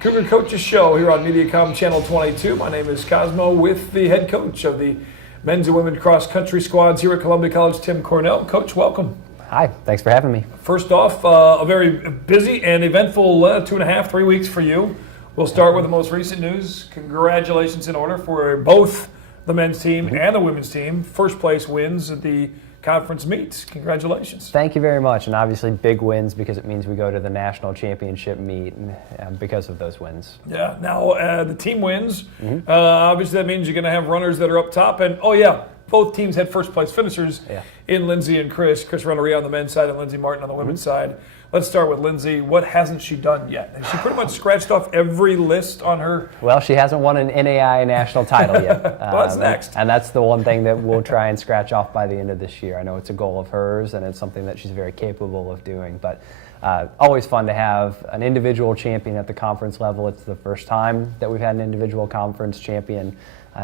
Cougar Coaches Show here on Mediacom Channel 22. My name is Cosmo with the head coach of the men's and women's cross country squads here at Columbia College, Tim Cornell. Coach, welcome. Hi, thanks for having me. First off, a very busy and eventful 2.5-3 weeks for you. We'll start with the most recent news. Congratulations in order for both the men's team and the women's team. First place wins at the conference meets. Congratulations. Thank you very much, and obviously big wins because it means we go to the national championship meet because of those wins. Yeah, now the team wins. Obviously that means you're going to have runners that are up top, and both teams had first place finishers in Lindsay and Chris Rennery on the men's side and Lindsay Martin on the women's side. Let's start with Lindsay. What hasn't she done yet? Has she pretty much scratched off every list on her? Well, she hasn't won an NAI national title yet. Well, that's next. And that's the one thing that we'll try and scratch off by the end of this year. I know it's a goal of hers, and it's something that she's very capable of doing. But always fun to have an individual champion at the conference level. It's the first time that we've had an individual conference champion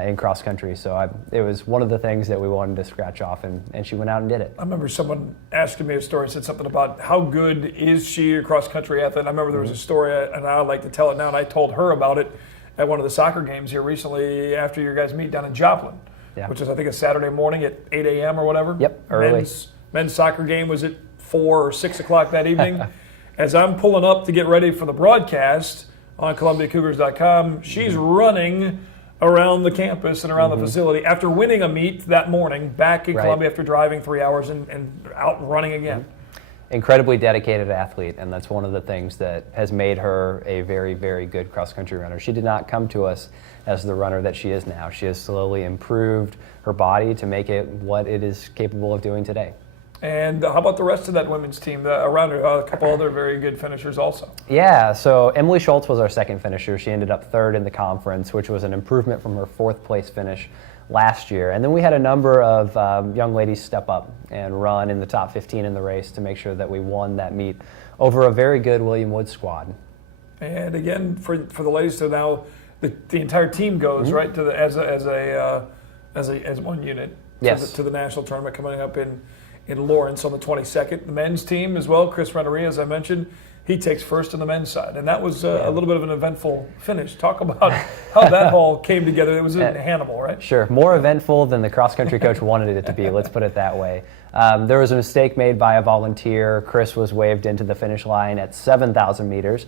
in cross country. So it was one of the things that we wanted to scratch off, and she went out and did it. I remember someone asking me a story, said something about how good is she a cross country athlete. And I remember there was a story, and I'd like to tell it now, and I told her about it at one of the soccer games here recently after your guys meet down in Joplin, which is I think a Saturday morning at 8 a.m. or whatever. Yep, early. Men's soccer game was at 4 or 6 o'clock that evening. As I'm pulling up to get ready for the broadcast on ColumbiaCougars.com, she's running around the campus and around the facility after winning a meet that morning back in Columbia after driving 3 hours and out running again. Incredibly dedicated athlete, and that's one of the things that has made her a very, very good cross-country runner. She did not come to us as the runner that she is now. She has slowly improved her body to make it what it is capable of doing today. And how about the rest of that women's team around her? A couple other very good finishers also. Yeah, so Emily Schultz was our second finisher. She ended up third in the conference, which was an improvement from her fourth place finish last year. And then we had a number of young ladies step up and run in the top 15 in the race to make sure that we won that meet over a very good William Wood squad. And again, for the ladies, so now the entire team goes right to the as one unit to the national tournament coming up in Lawrence on the 22nd. The men's team as well, Chris Rennery, as I mentioned, he takes first on the men's side. And that was a little bit of an eventful finish. Talk about how that all came together. It was in Hannibal, right? Sure. More eventful than the cross-country coach wanted it to be. Let's put it that way. There was a mistake made by a volunteer. Chris was waved into the finish line at 7,000 meters.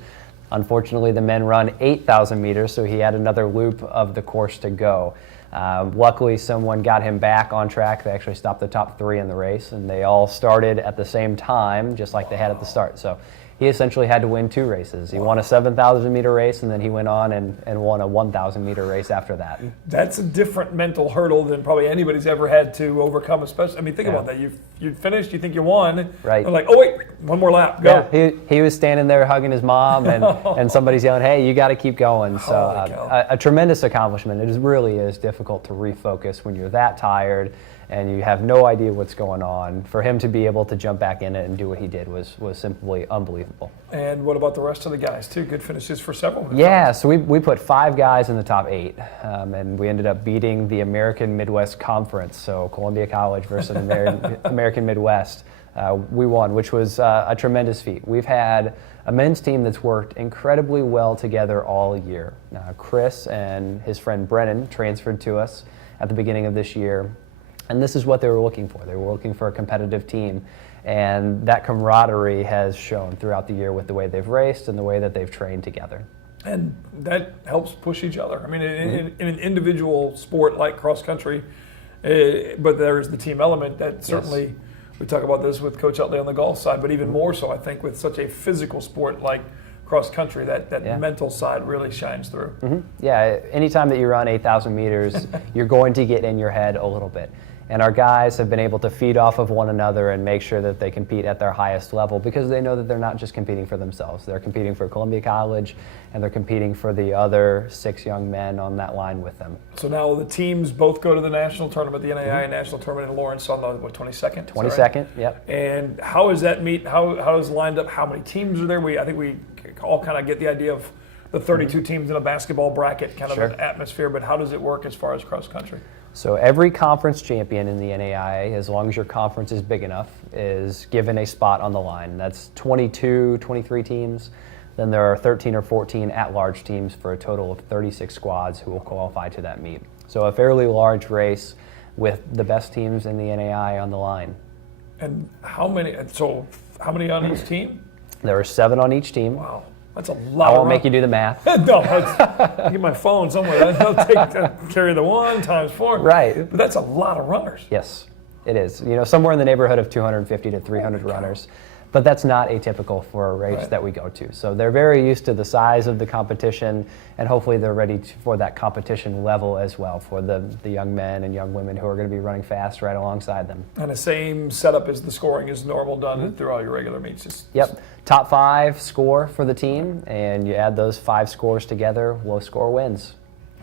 Unfortunately, the men run 8,000 meters, so he had another loop of the course to go. Luckily, someone got him back on track. They actually stopped the top 3 in the race, and they all started at the same time, just like they had at the start. So he essentially had to win 2 races. He won a 7,000-meter race, and then he went on and won a 1,000-meter race after that. That's a different mental hurdle than probably anybody's ever had to overcome, especially, I mean, think about that. You finished, you think you won. Right. They're like, oh, wait, one more lap, go. Yeah, he was standing there hugging his mom, and somebody's yelling, hey, you got to keep going. So a tremendous accomplishment. It really is difficult to refocus when you're that tired and you have no idea what's going on. For him to be able to jump back in it and do what he did was simply unbelievable. And what about the rest of the guys, too? Good finishes for several. Yeah, so we put 5 guys in the top 8, and we ended up beating the American Midwest Conference, so Columbia College versus American Midwest. We won, which was a tremendous feat. We've had a men's team that's worked incredibly well together all year. Chris and his friend Brennan transferred to us at the beginning of this year. And this is what they were looking for. They were looking for a competitive team. And that camaraderie has shown throughout the year with the way they've raced and the way that they've trained together. And that helps push each other. I mean, in an individual sport like cross country, but there's the team element that certainly, we talk about this with Coach Utley on the golf side, but even more so, I think, with such a physical sport like cross country, that mental side really shines through. Yeah, anytime that you run 8,000 meters, you're going to get in your head a little bit. And our guys have been able to feed off of one another and make sure that they compete at their highest level because they know that they're not just competing for themselves. They're competing for Columbia College, and they're competing for the other 6 young men on that line with them. So now the teams both go to the national tournament, the NAI national tournament in Lawrence on the 22nd? 22nd, right? Yep. And how is that meet? How is it lined up? How many teams are there? I think we all kind of get the idea of the 32 teams in a basketball bracket kind of an atmosphere, but how does it work as far as cross country? So every conference champion in the NAIA, as long as your conference is big enough, is given a spot on the line. That's 22, 23 teams. Then there are 13 or 14 at-large teams for a total of 36 squads who will qualify to that meet. So a fairly large race with the best teams in the NAI on the line. And how many on each team? There are 7 on each team. Wow, that's a lot. I won't make you do the math. No, I get my phone somewhere. I'll carry the 1 times 4. Right. But that's a lot of runners. Yes, it is. Somewhere in the neighborhood of 250 to 300 runners. But that's not atypical for a race that we go to. So they're very used to the size of the competition, and hopefully they're ready for that competition level as well for the young men and young women who are going to be running fast right alongside them. And the same setup as the scoring is normal done through all your regular meets. Yep. Top 5 score for the team, and you add those 5 scores together, low score wins.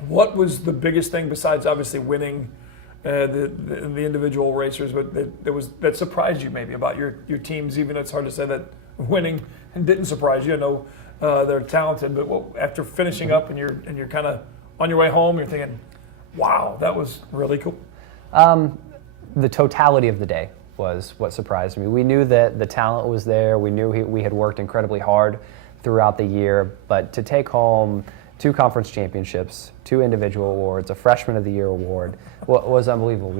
What was the biggest thing besides obviously winning the individual racers, but that surprised you maybe about your teams? Even it's hard to say that winning didn't surprise you. I know they're talented, but after finishing up and you're kind of on your way home, you're thinking, wow, that was really cool. The totality of the day was what surprised me. We knew that the talent was there. We knew we had worked incredibly hard throughout the year, but to take home 2 conference championships, 2 individual awards, a Freshman of the Year award, was unbelievable.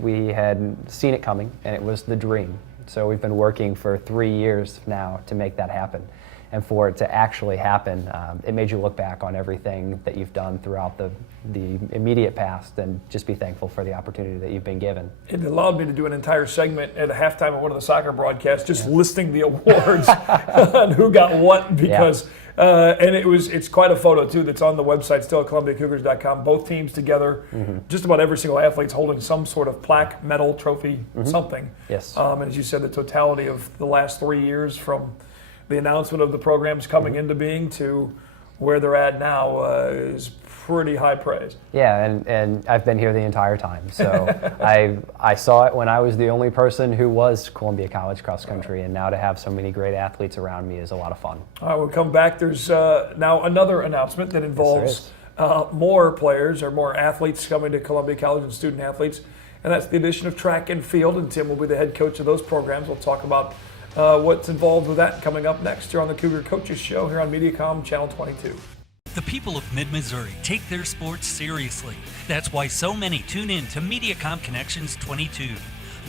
We had seen it coming, and it was the dream. So we've been working for 3 years now to make that happen. And for it to actually happen, it made you look back on everything that you've done throughout the immediate past and just be thankful for the opportunity that you've been given. It allowed me to do an entire segment at a halftime of one of the soccer broadcasts, just listing the awards and who got what, because and it's quite a photo too that's on the website still at ColumbiaCougars.com. Both teams together, just about every single athlete's holding some sort of plaque, medal, trophy, something. Yes. And as you said, the totality of the last 3 years from the announcement of the programs coming into being to where they're at now is pretty high praise. Yeah, and I've been here the entire time. So I saw it when I was the only person who was Columbia College cross country, and now to have so many great athletes around me is a lot of fun. All right, we'll come back. There's now another announcement that involves more players or more athletes coming to Columbia College and student athletes, and that's the addition of track and field, and Tim will be the head coach of those programs. We'll talk about what's involved with that coming up next here on the Cougar Coaches Show here on Mediacom Channel 22. The people of Mid-Missouri take their sports seriously. That's why so many tune in to Mediacom Connections 22.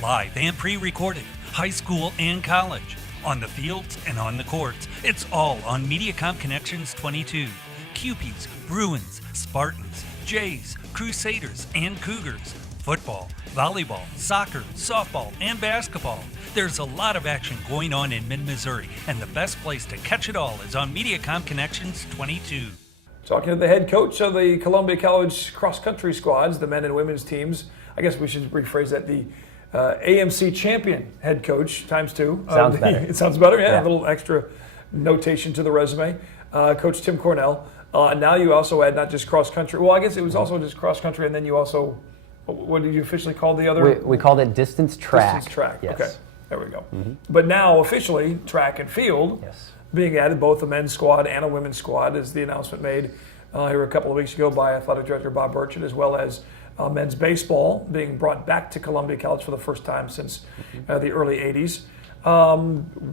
Live and pre-recorded, high school and college. On the fields and on the courts, it's all on Mediacom Connections 22. Cupies, Bruins, Spartans, Jays, Crusaders, and Cougars. Football, volleyball, soccer, softball, and basketball. There's a lot of action going on in Mid-Missouri, and the best place to catch it all is on Mediacom Connections 22. Talking to the head coach of the Columbia College cross-country squads, the men and women's teams. I guess we should rephrase that. The AMC champion head coach times 2. Sounds better. It sounds better, yeah. A little extra notation to the resume. Coach Tim Cornell. Now you also add not just cross-country. Well, I guess it was also just cross-country, and then you also, what did you officially call the other? We called it distance track. Distance track, yes. Okay. There we go. But now officially track and field being added, both a men's squad and a women's squad, is the announcement made here a couple of weeks ago by Athletic Director Bob Burchett, as well as men's baseball being brought back to Columbia College for the first time since the early 80s.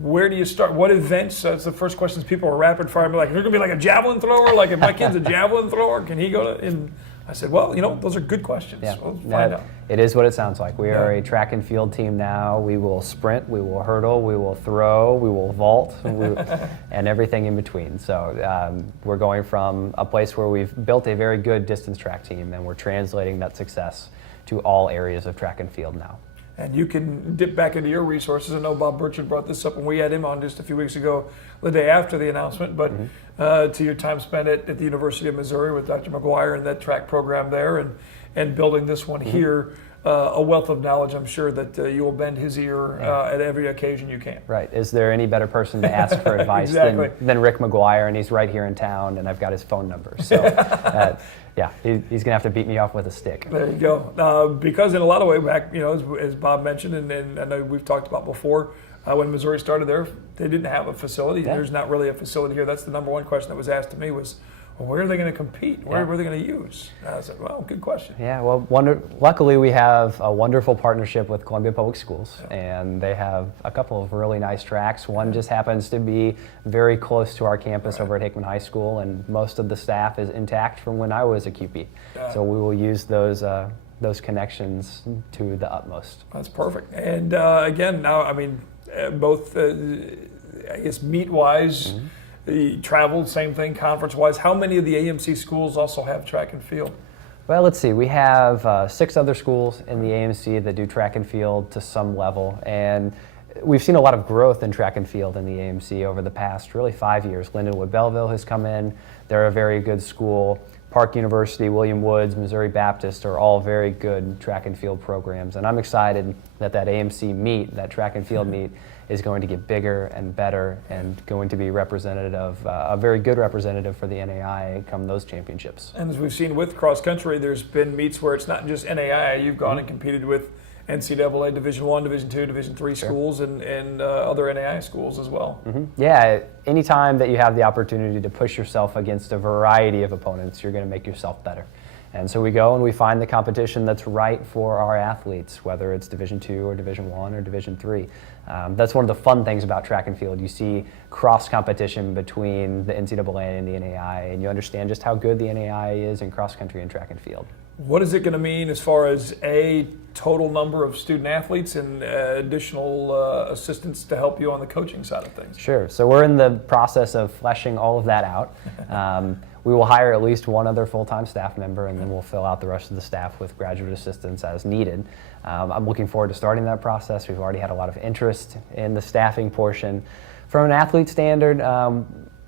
Where do you start? What events? That's the first questions people are rapid fire. Like, there's going to be like a javelin thrower? Like, if my kid's a javelin thrower, can he go to? And I said, well, those are good questions. Yeah. We'll find out. It is what it sounds like. We are a track and field team now. We will sprint, we will hurdle, we will throw, we will vault, and everything in between. So we're going from a place where we've built a very good distance track team, and we're translating that success to all areas of track and field now. And you can dip back into your resources. I know Bob Burchett brought this up when we had him on just a few weeks ago, the day after the announcement, but to your time spent at the University of Missouri with Dr. McGuire and that track program there, and building this one here, a wealth of knowledge, I'm sure, that you will bend his ear at every occasion you can. Right. Is there any better person to ask for advice than Rick McGuire? And he's right here in town, and I've got his phone number. So, yeah, he's going to have to beat me off with a stick. There you go. Because in a lot of ways, back, as Bob mentioned, and I know we've talked about before, when Missouri started there, they didn't have a facility. Yeah. There's not really a facility here. That's the number one question that was asked to me was, Well, where are they going to compete? Where are they going to use? And I said, well, good question. Yeah, well, luckily we have a wonderful partnership with Columbia Public Schools, and they have a couple of really nice tracks. One just happens to be very close to our campus over at Hickman High School, and most of the staff is intact from when I was a QP. So we will use those connections to the utmost. That's perfect. And again, now, I mean, both, I guess, meet-wise, traveled, same thing, conference-wise. How many of the AMC schools also have track and field? Well, let's see. We have 6 other schools in the AMC that do track and field to some level, and we've seen a lot of growth in track and field in the AMC over the past really 5 years. Lindenwood Belleville has come in. They're a very good school. Park University, William Woods, Missouri Baptist are all very good track and field programs, and I'm excited that AMC meet, that track and field meet, is going to get bigger and better and going to be representative, a very good representative for the NAI come those championships. And as we've seen with cross country, there's been meets where it's not just NAI. You've gone and competed with NCAA Division I, Division II, Division III schools and other NAI schools as well. Yeah, anytime that you have the opportunity to push yourself against a variety of opponents, you're going to make yourself better. And so we go and we find the competition that's right for our athletes, whether it's Division II or Division I or Division III. That's one of the fun things about track and field. You see cross competition between the NCAA and the NAI, and you understand just how good the NAI is in cross country and track and field. What is it going to mean as far as total number of student athletes and additional assistants to help you on the coaching side of things? Sure. So we're in the process of fleshing all of that out. We will hire at least one other full-time staff member, and then we'll fill out the rest of the staff with graduate assistants as needed. I'm looking forward to starting that process. We've already had a lot of interest in the staffing portion. From an athlete standard,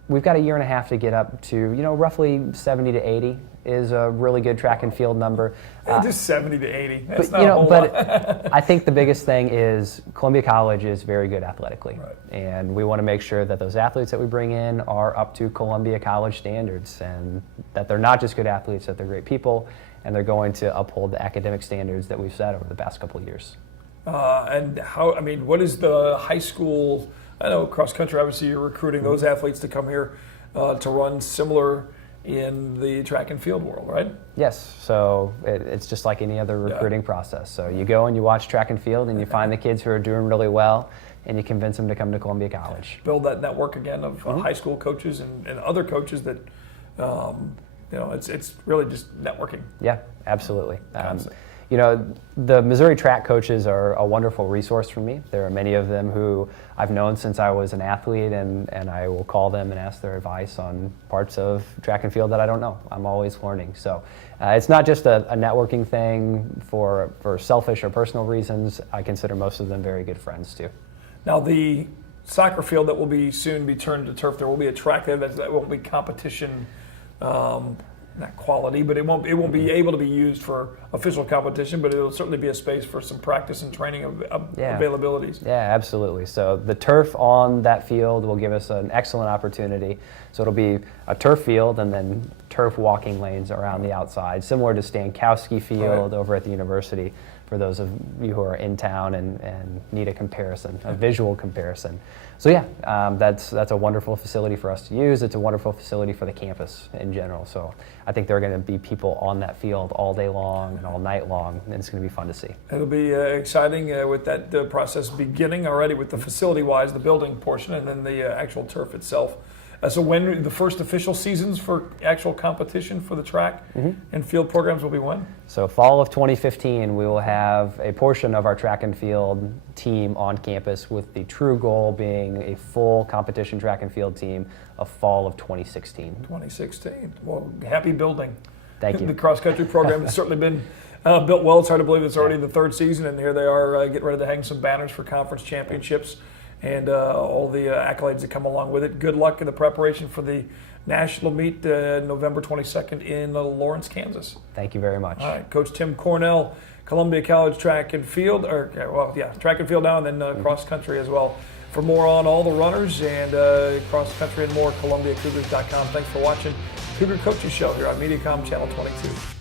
we've got a year and a half to get up to, roughly 70 to 80 is a really good track and field number. Just 70 to 80. That's but, not a whole lot. I think the biggest thing is Columbia College is very good athletically. Right. And we want to make sure that those athletes that we bring in are up to Columbia College standards, and that they're not just good athletes, that they're great people, and they're going to uphold the academic standards that we've set over the past couple of years. And what is the high school, I know cross country, obviously you're recruiting those athletes to come here to run similar in the track and field world, right? Yes, so it's just like any other recruiting process. So you go and you watch track and field and you find the kids who are doing really well and you convince them to come to Columbia College. Build that network again of high school coaches and other coaches that, it's really just networking. Yeah, absolutely. The Missouri track coaches are a wonderful resource for me. There are many of them who I've known since I was an athlete, and I will call them and ask their advice on parts of track and field that I don't know. I'm always learning. So it's not just a networking thing for selfish or personal reasons. I consider most of them very good friends too. Now the soccer field that will soon be turned to turf, there will be a track there that won't be competition. Not quality, but it won't be able to be used for official competition, but it'll certainly be a space for some practice and training availabilities. Yeah, absolutely. So the turf on that field will give us an excellent opportunity. So it'll be a turf field and then turf walking lanes around the outside, similar to Stankowski Field over at the university, for those of you who are in town and need a comparison, a visual comparison. So yeah, that's a wonderful facility for us to use. It's a wonderful facility for the campus in general. So I think there are going to be people on that field all day long and all night long, and it's going to be fun to see. It'll be exciting with that process beginning already with the facility-wise, the building portion, and then the actual turf itself. So when the first official seasons for actual competition for the track and field programs will be when? So fall of 2015, we will have a portion of our track and field team on campus, with the true goal being a full competition track and field team of fall of 2016. 2016. Well, happy building. Thank you. The cross-country program has certainly been built well. It's hard to believe it's already the third season, and here they are getting ready to hang some banners for conference championships and all the accolades that come along with it. Good luck in the preparation for the national meet November 22nd in Lawrence, Kansas. Thank you very much. All right, Coach Tim Cornell, Columbia College track and field, track and field now, and then cross country as well. For more on all the runners and cross country and more, ColumbiaCougars.com. Thanks for watching Cougar Coaches Show here on Mediacom Channel 22.